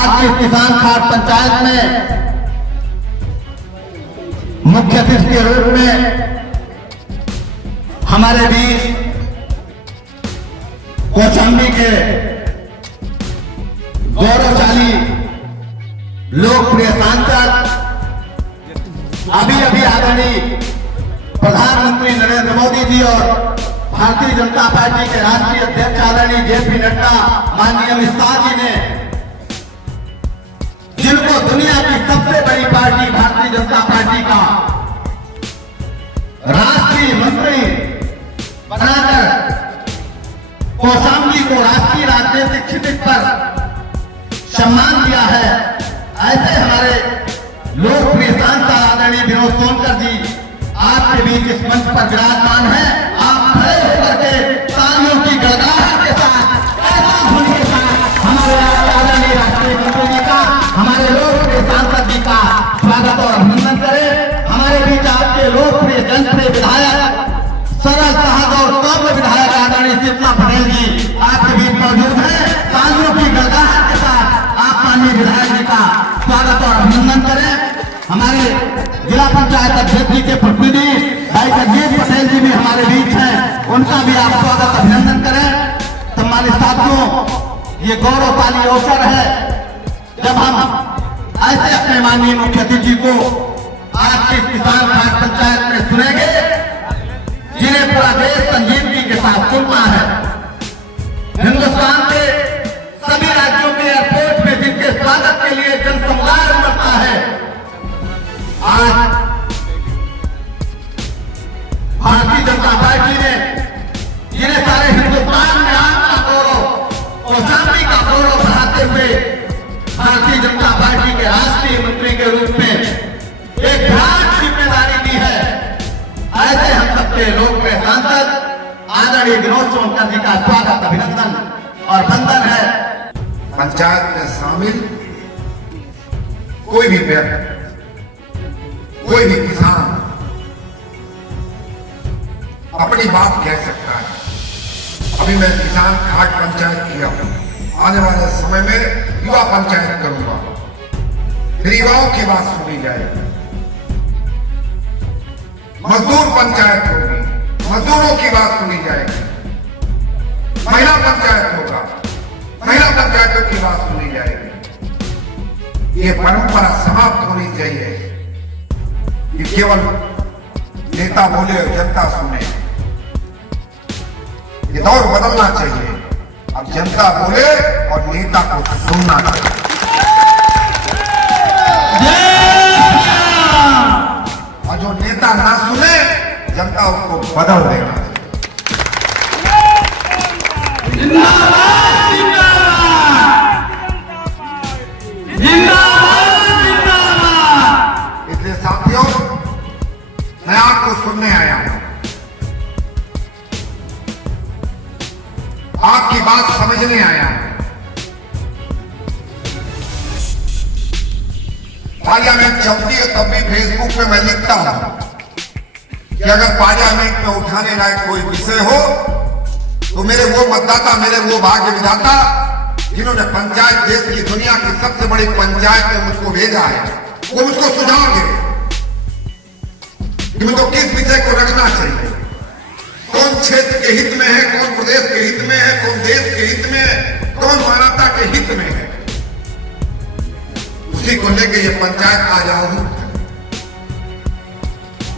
आज की किसान खाट पंचायत में मुख्य अतिथि के रूप में हमारे बीच कौशाम्बी के गौरवशाली लोकप्रिय सांसद अभी आदरणीय प्रधानमंत्री नरेंद्र मोदी जी और भारतीय जनता पार्टी के राष्ट्रीय अध्यक्ष आदरणीय जेपी नड्डा, माननीय अमित शाह जी ने, जिनको दुनिया की सबसे बड़ी पार्टी भारतीय जनता पार्टी का राष्ट्रीय मंत्री बनाकर कौशाम्बी को राष्ट्रीय राजनीतिक क्षितिज पर सम्मान दिया है, ऐसे हमारे लोकप्रिय सांसद आदरणीय विनोद सोनकर जी आपके बीच इस मंच पर विराजमान है। आप खड़े होकर के तालियों की गड़गड़ाहट के साथ, ऐसा धुन के साथ हमारे आदरणीय राष्ट्रीय मंत्री जी का, हमारे लोकप्रिय सांसद जी का स्वागत और अभिनंदन करें। हमारे बीच आपके लोकप्रिय जनप्रिय विधायक सरल साहब और कौम विधायक आदरणीय शीतला पटेल जी आपके बीच मौजूद हैं। तालियों की गड़गड़ाहट के साथ आप माननीय विधायक जी का स्वागत और अभिनंदन करें। हमारे जिला पंचायत अध्यक्ष जी के प्रतिनिधि भाई संजीव पटेल जी भी हमारे बीच हैं, उनका भी आप स्वागत अभिनंदन करें। सम्मानित साथियों, ये गौरवशाली अवसर है जब हम ऐसे अपने माननीय मुख्य अतिथि को आज की किसान खाट पंचायत में सुनेंगे, जिन्हें पूरा देश संजीवनी के साथ सुनता है। हिंदुस्तान के सभी राज्यों के एयरपोर्ट में जिनके स्वागत के लिए जनसमुदाय उमड़ता है, आज भारतीय जनता पार्टी ने जिन्हें सारे हिंदुस्तान में आपका गौरव, कौशाम्बी का गौरव बढ़ाते हुए भारतीय जनता पार्टी के राष्ट्रीय मंत्री के रूप में एक विराट जिम्मेदारी दी है, ऐसे हम सबके लोकप्रिय सांसद आदरणीय विनोद सोनकर जी का स्वागत अभिनंदन और वंदन है। पंचायत में शामिल कोई भी व्यक्ति, कोई भी किसान अपनी बात कह सकता है। अभी मैं किसान खाट पंचायत किया हूं, आने वाले समय में युवा पंचायत करूंगा, फिर युवाओं की बात सुनी जाएगी। मजदूर पंचायत होगी, मजदूरों की बात सुनी जाएगी। महिला पंचायत होगा, महिला पंचायतों की बात सुनी जाएगी। ये परंपरा समाप्त होनी चाहिए कि केवल नेता बोले और जनता सुने। ये दौर बदलना चाहिए, अब जनता बोले और नेता को सुनना चाहिए। और जो नेता ना सुने, जनता उसको बदल देना चाहिए। जिंदाबाद जिंदाबाद जिंदाबाद जिंदाबाद। इसलिए साथियों, मैं आपको सुनने आया हूं, आपकी बात समझने आया हूं। पार्लियामेंट चलती है तब भी फेसबुक पे मैं लिखता हूं कि अगर पार्लियामेंट में उठाने लायक कोई विषय हो तो मेरे वो मतदाता, मेरे वो भाग्य विधाता जिन्होंने पंचायत, देश की दुनिया की सबसे बड़ी पंचायत में मुझको भेजा है, वो मुझको सुझाव दे कि मुझको किस विषय को रखना चाहिए, कौन क्षेत्र के हित में है, कौन प्रदेश के हित में है, कौन देश के हित में है, कौन मानवता के हित में है। उसी को लेके ये पंचायत आ जाऊं।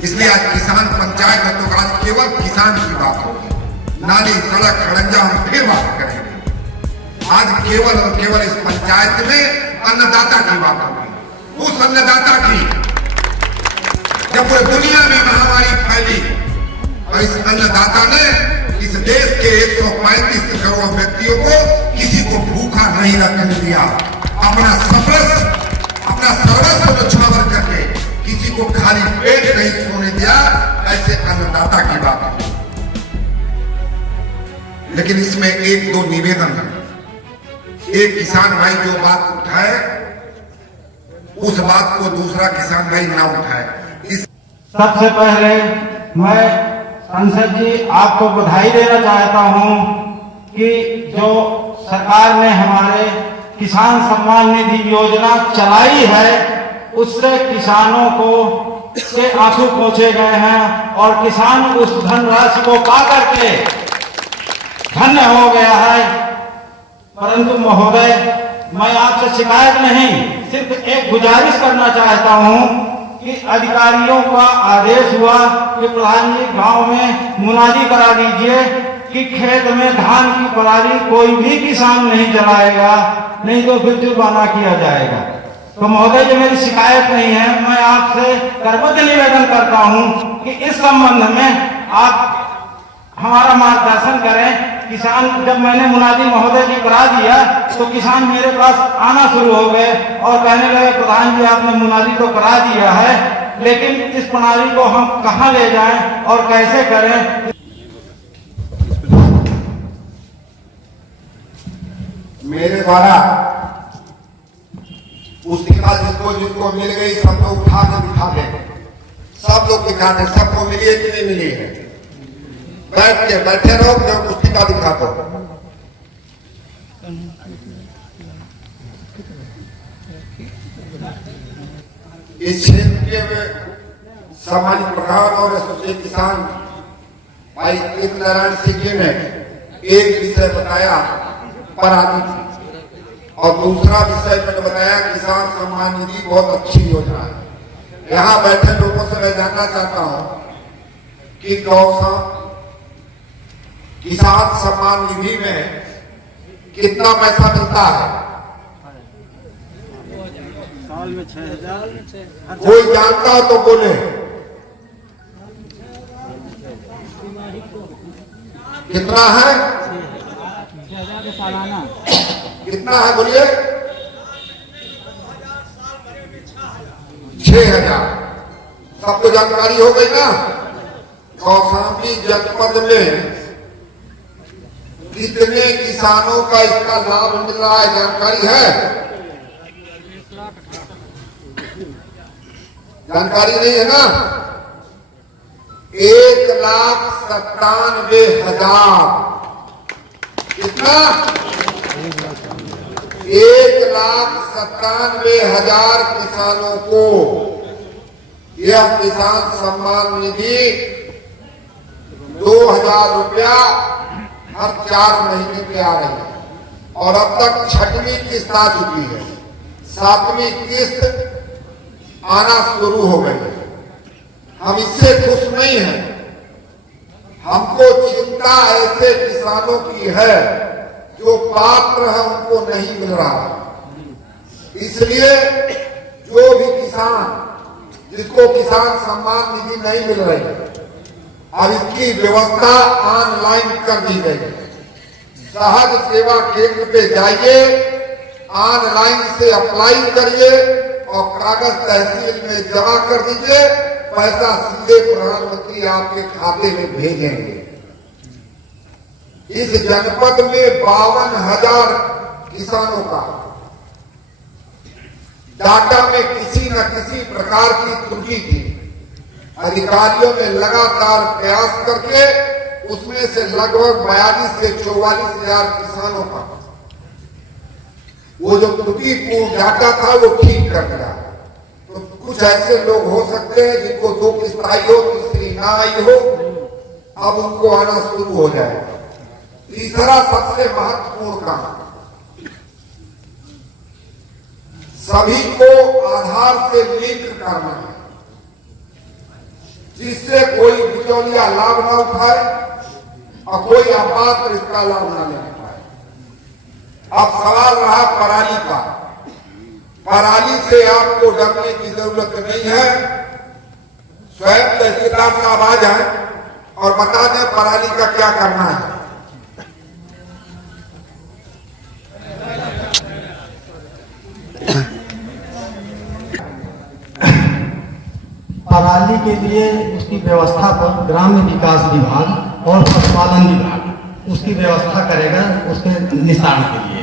इसलिए आज किसान पंचायत है तो आज केवल किसान की बात होगी, नाली, सड़क, खड़ंजा हम फिर बात करेंगे। आज केवल और केवल इस पंचायत में अन्नदाता की बात होगी, उस अन्नदाता की जब पूरी दुनिया में महामारी फैली और इस अन्नदाता ने इस देश के 135 करोड़ व्यक्तियों को किसी को भूखा नहीं रखने दिया, अपना सर्वस्व न्यौछावर करके किसी को खाली पेट नहीं सोने दिया। ऐसे अन्नदाता की बात है। लेकिन इसमें एक दो निवेदन है। एक किसान भाई जो बात उठाए, उस बात को दूसरा किसान भाई ना उठाए। सबसे पहले मैं सांसद जी आपको बधाई देना चाहता हूं कि जो सरकार ने हमारे किसान सम्मान निधि योजना चलाई है उससे किसानों को के आंसू पहुंचे गए हैं और किसान उस धनराशि को पा करके धन्य हो गया है। परंतु महोदय, मैं आपसे शिकायत नहीं, सिर्फ एक गुजारिश करना चाहता हूं कि अधिकारियों का आदेश हुआ कि प्रधान जी गांव में मुनादी करा दीजिए कि खेत में धान की पराली कोई भी किसान नहीं जलाएगा, नहीं तो फिर जुर्माना किया जाएगा। तो महोदय, ये मेरी शिकायत नहीं है, मैं आपसे करबद्ध निवेदन करता हूं कि इस संबंध में आप हमारा मार्गदर्शन करें। किसान, जब मैंने मुनादी महोदय जी करा दिया तो किसान मेरे पास आना शुरू हो गए और कहने लगे प्रधान जी आपने मुनादी तो करा दिया है, लेकिन इस प्रणाली को हम कहां ले जाएं और कैसे करें। मेरे द्वारा पुस्तिका जिसको मिल गई सब लोग उठा के दिखा दे, सब लोग दिखा दे, सबको मिली है कि नहीं मिली है। बैठे रहो, जब पुस्तिका दिखा दो। इस क्षेत्र के सामाजिक प्रधान और एसोसिएट किसान भाई नारायण सिंह जी ने एक विषय बताया पराली, और दूसरा विषय मैंने बताया किसान सम्मान निधि बहुत अच्छी योजना है। यहाँ बैठे लोगों से मैं जानना चाहता हूं कि किसान सम्मान निधि में कितना पैसा मिलता है? साल में 6,000। कोई जानता हो तो बोले। कितना है? कितना है बोलिए? 6,000। सबको जानकारी हो गई ना? कौशाम्बी जनपद में कितने किसानों का इसका लाभ मिल रहा है, जानकारी है? जानकारी नहीं है ना? 1,97,000। कितना? 1,97,000 किसानों को यह किसान सम्मान निधि 2,000 रुपया हर 4 महीने पे आ रही है, और अब तक 6वीं किस्त आ चुकी है, 7वीं किस्त आना शुरू हो गई है। हम इससे खुश नहीं हैं। हमको चिंता ऐसे किसानों की है जो पात्र है उनको नहीं मिल रहा है। इसलिए जो भी किसान जिसको किसान सम्मान निधि नहीं मिल रही है, अब इसकी व्यवस्था ऑनलाइन कर दी गई है। सहज सेवा केंद्र पे जाइए, ऑनलाइन से अप्लाई करिए और कागज तहसील में जमा कर दीजिए, पैसा सीधे प्रधानमंत्री आपके खाते में भेजेंगे। इस जनपद में 52,000 किसानों का डाटा में किसी न किसी प्रकार की त्रुटि थी। अधिकारियों ने लगातार प्रयास करके उसमें से लगभग 42 से 44,000 किसानों का वो जो त्रुटिपूर्ण डाटा था वो ठीक कर दिया। तो कुछ ऐसे लोग हो सकते हैं जिनको 2 किस्त आई हो, तीसरी ना आई हो, अब उनको आना शुरू हो जाएगा। तीसरा सबसे महत्वपूर्ण काम, सभी को आधार से लिंक करना है, जिससे कोई बिचौलिया लाभ ना उठाए और कोई अपात्र इसका लाभ ना ले पाए। अब सवाल रहा पराली का। पराली से आपको डरने की जरूरत नहीं है। स्वयं तहसीलदार साहब आ जाए और बता दें पराली का क्या करना है। पराली के लिए उसकी व्यवस्था पर ग्राम्य विकास विभाग और पशुपालन विभाग उसकी व्यवस्था करेगा। उसके निस्तारण के लिए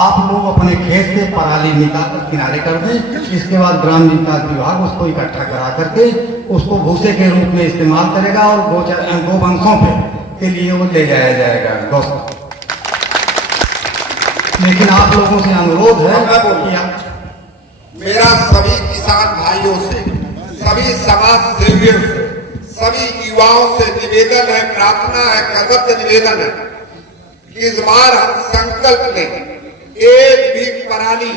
आप लोग अपने खेत से पराली निकाल किनारे कर दें। इसके बाद ग्राम विकास विभाग उसको इकट्ठा करा करके उसको भूसे के रूप में इस्तेमाल करेगा और गोवंशों पे के लिए वो ले जाया जाएगा। दोस्तों, लेकिन आप लोगों से अनुरोध है मैं बोलूं। कि आप- मेरा सभी किसान भाइयों से, सभी समाज सेवियों से, सभी युवाओं से निवेदन है, प्रार्थना है, करबद्ध निवेदन है कि इस बार हम संकल्प लें, एक भी पराली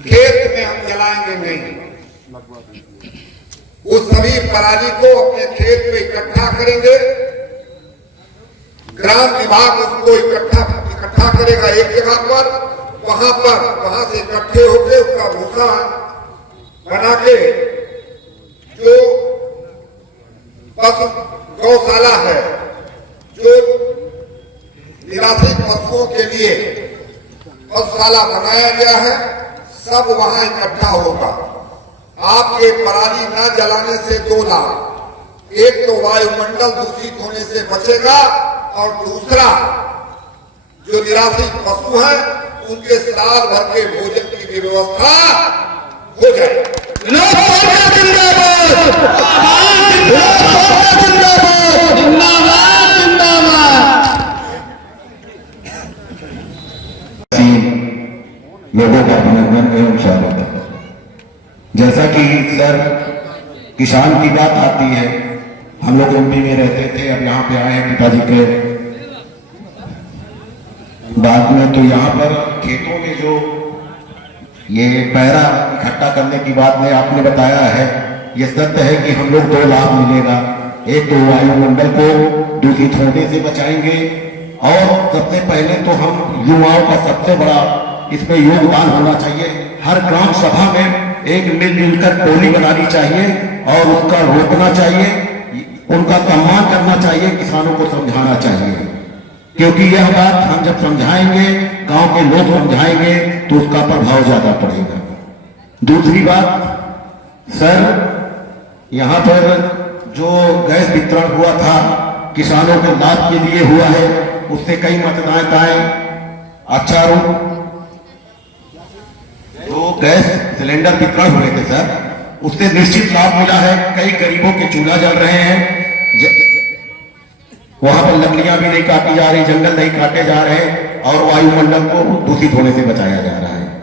खेत में हम जलाएंगे नहीं। उस सभी पराली को अपने खेत में इकट्ठा करेंगे, ग्राम विभाग उसको इकट्ठा करेगा एक जगह पर, वहां से इकट्ठे होकर उसका भूसा बना के जो पशु गौशाला है, जो निराश्रित पशुओं के लिए गौशाला बनाया गया है, सब वहां इकट्ठा होगा। आपके पराली न जलाने से 2 लाभ, एक तो वायुमंडल दूषित होने से बचेगा और दूसरा जो निराश्रित पशु हैं उनके साल भर के भोजन की भी व्यवस्था हो जाएगी। लोगों का अभिनंदन एवं स्वागत है। जैसा कि सर किसान की बात आती है, हम लोग एमपी में रहते थे, अब यहाँ पे आए हैं पिताजी के बाद में, तो यहाँ पर खेतों में जो ये पैरा इकट्ठा करने की बात में आपने बताया है, ये सत्य है कि हम लोग 2 लाभ मिलेगा। एक तो वायुमंडल को दूषित होने से बचाएंगे और सबसे पहले तो हम युवाओं का सबसे बड़ा इसमें योगदान होना चाहिए। हर ग्राम सभा में एक मिलजुल कर टोली बनानी चाहिए और उसका रोकना चाहिए, उनका सम्मान करना चाहिए, किसानों को समझाना चाहिए, क्योंकि यह बात हम जब समझाएंगे, गांव के लोग समझाएंगे तो उसका प्रभाव ज्यादा पड़ेगा। दूसरी बात सर, यहाँ पर जो गैस वितरण हुआ था किसानों के लाभ के लिए हुआ है, उससे कई मतदाताएं अच्छा रूप जो गैस सिलेंडर वितरण हुए थे सर, उससे निश्चित लाभ मिला है। कई गरीबों के चूल्हा जल रहे हैं, वहां पर लकड़ियां भी नहीं काटी जा रही, जंगल नहीं काटे जा रहे और वायुमंडल को दूषित होने से बचाया जा रहा है।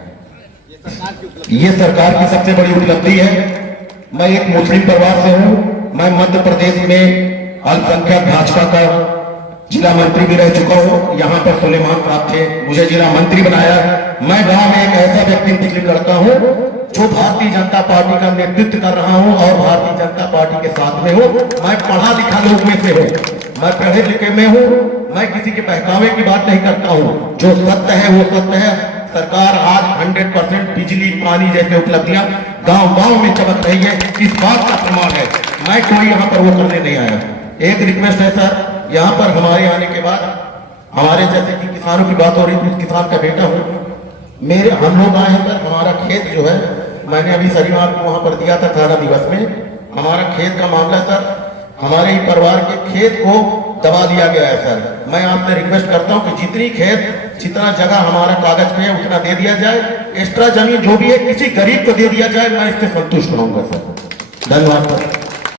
ये सरकार की सबसे बड़ी उपलब्धि है। मैं एक मुस्लिम परिवार से हूं, मैं मध्य प्रदेश में अल्पसंख्यक भाजपा का जिला मंत्री भी रह चुका हूं। यहाँ पर सुलेमान साहब थे, मुझे जिला मंत्री बनाया। मैं गांव में एक ऐसा व्यक्ति इंतजार करता हूं जो भारतीय जनता पार्टी का नेतृत्व कर रहा हूं और भारतीय जनता पार्टी के साथ में हूं। मैं पढ़ा लिखा लोग में से हूं, मैं पढ़े लिखे में हूं, मैं किसी के बहकावे की बात नहीं करता हूं। जो सत्य है वो सत्य है। सरकार आज 100% बिजली पानी जैसे उपलब्धियां गांव गांव में चमक रही है, इस बात का प्रमाण है। मैं कोई यहाँ पर वो करने नहीं आया। एक रिक्वेस्ट है सर, यहाँ पर हमारे आने के बाद हमारे जैसे कि किसानों की बात हो रही थी, किसान का बेटा हूँ, हम लोग आए हैं सर। हमारा खेत जो है, मैंने अभी शनिवार को वहां पर दिया था थाना दिवस में, हमारा खेत का मामला सर, हमारे ही परिवार के खेत को दबा दिया गया है सर। मैं आपसे रिक्वेस्ट करता हूं कि जितनी खेत, जितना जगह हमारा कागज पे है उतना दे दिया जाए। एक्स्ट्रा जमीन जो भी है किसी गरीब को दे दिया जाए, मैं इससे संतुष्ट रहूंगा सर। धन्यवाद सर।